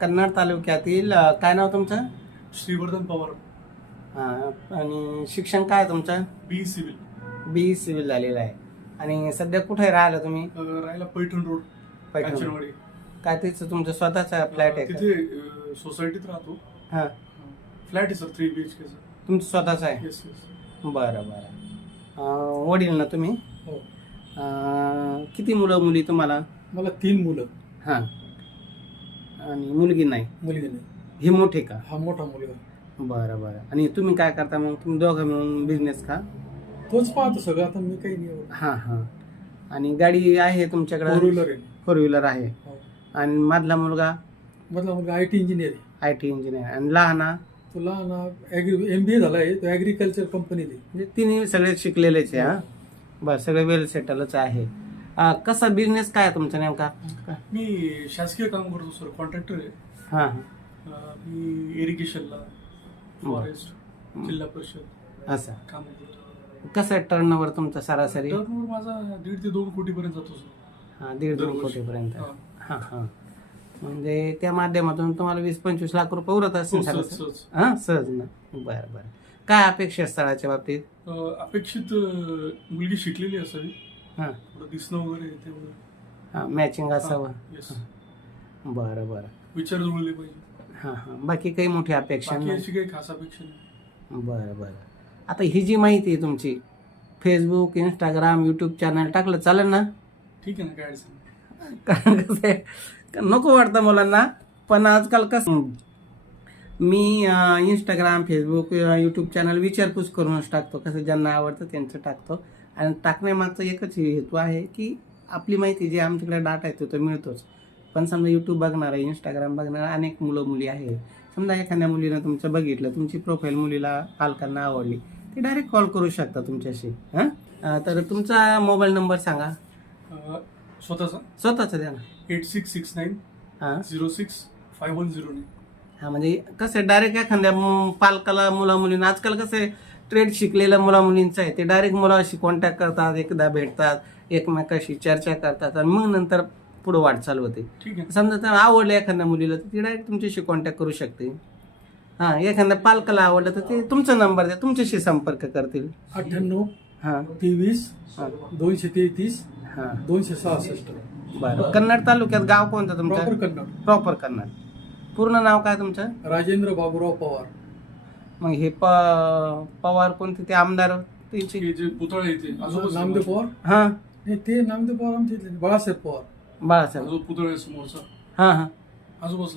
कन्नड तालुक्यातील काय नाव तुमचं? श्रीवर्धन पवार. आणि शिक्षण काय आहे तुमचं? बी सिव्हिल. बी सिव्हिल झालेलं आहे. आणि सध्या कुठे राहिला तुम्ही? राहायला पैठण रोड, पैठण. कांचनवाडी. काय तिचं तुमचं स्वतःचा फ्लॅट आहे का? तिथे सोसायटीत राहतो. हां, फ्लॅट आहे सर, 3 BHK सर. तुमचं स्वतःचं आहे? Yes yes. बरं बरं. वडील ना तुम्ही? हो. किती मुलं मुली तुम्हाला? मला 3 मुलं. हां. आणि मुलगी नाही? मुलगी नाही. ही मोठी का? हा मोठा मुलगा. बरं बरं. आणि तुम्ही काय करता मग? तुम्ही दोघं मिळून बिझनेस का? तोच पाहतो सगळं, आता मी काही नाही. हां हां. आणि गाडी आहे तुमच्याकडे? 4 व्हीलर आहे. 4 व्हीलर आहे. हो. आणि मधला मुलगा? मधला मुलगा IT इंजिनियर आहे. IT engineer. आणि लहाना? तो लहान MBA झाला आहे. तो ॲग्रिकल्चर कंपनीत आहे. म्हणजे तिन्ही सगळे शिकलेलेच आहे. हां, बरं, सगळे वेल सेटलच आहे. कसा बिझनेस काय आहे तुमचा नेमका? मी शासकीय काम करतो सर, कॉन्ट्रॅक्टर आहे. हां. मी इरिगेशनला, फॉरेस्ट, जिल्हा परिषद असं काम करतो. कसं आहे टर्नओव्हर तुमचा सरासरी? टर्नओव्हर माझा 1.5 ते 2 कोटीपर्यंत जातो सर. 1.5-2 कोटीपर्यंत. हां. हां हां. म्हणजे त्या माध्यमातून तुम्हाला 20-25 लाख रुपये उरत असतील हो, सहज सरासरी? सहज. हां, सहज ना. बरं बरं. काय अपेक्षा आहे स्थळाच्या बाबतीत? अपेक्षित मुलगी शिकलेली असावी, हां थोडं दिसणं वगैरे तेवढं. हां, मॅचिंग असावं. येस. बरं बरं. विचार जुळले पाहिजे. हां हां. बाकी काही मोठी अपेक्षा बाकी नाही? अशी काही खास अपेक्षा नाही. बरं बरं. आता ही जी माहिती आहे तुमची, फेसबुक, इंस्टाग्राम, यूट्यूब चॅनल टाकलं चालेल ना? ठीक आहे ना, काय अडचण नाही. कारण कसं आहे, नको वाटतं मुलांना, पण आजकाल कसं मी इंस्टाग्राम, फेसबुक, यूट्यूब चॅनल विचारपूस करूनच टाकतो. कसं ज्यांना आवडतं त्यांचं टाकतो. आणि टाकण्यामागचा एकच हेतू आहे की आपली माहिती जी आमच्याकडे डाटा आहे तो मिळतोच. पण समजा यूट्यूब बघणारा, इंस्टाग्राम बघणारा अनेक मुलं मुली आहे. समजा एखाद्या मुलीनं तुमचं बघितलं, तुमची प्रोफाईल मुलीला पालकांना आवडली, ती डायरेक्ट कॉल करू शकता तुमच्याशी. हां, तर तुमचा मोबाईल नंबर सांगा. स्वतःचा द्या ना. 8669 हां 065109. हां, म्हणजे कसं डायरेक्ट एखाद्या पालकाला, मुला मुलींना आजकाल कसं आहे, ट्रेड शिकलेल्या मुला मुलींचं आहे, ते डायरेक्ट मुलाशी कॉन्टॅक्ट करतात, एकदा भेटतात, एकमेकाशी चर्चा करतात आणि मग नंतर पुढं वाटचाल होते. ठीक आहे. समजा त्यांना आवडलं एखाद्या मुलीला तर ती डायरेक्ट तुमच्याशी कॉन्टॅक्ट करू शकते. हां, एखाद्या पालकाला आवडलं तर ते तुमचा नंबर द्या, तुमच्याशी संपर्क करतील. 98 हां 23 हां 233 हां. 266. बरं. कन्नड तालुक्यात गाव कोणतं प्रॉपर तुमचं? कन्नड. प्रॉपर कन्नड. पूर्ण नाव काय तुमचं? राजेंद्र बाबूराव पवार. मग हे पवार कोणते ते आमदार त्यांची? हे जे पुतळे येते हां नामदेव पवार. नाही, ते नामदेव पवार आमच्या इथले. बाळासाहेब पवार बाळासाहेब. जो पुतळे समोरचा हां हां. आजोबाच.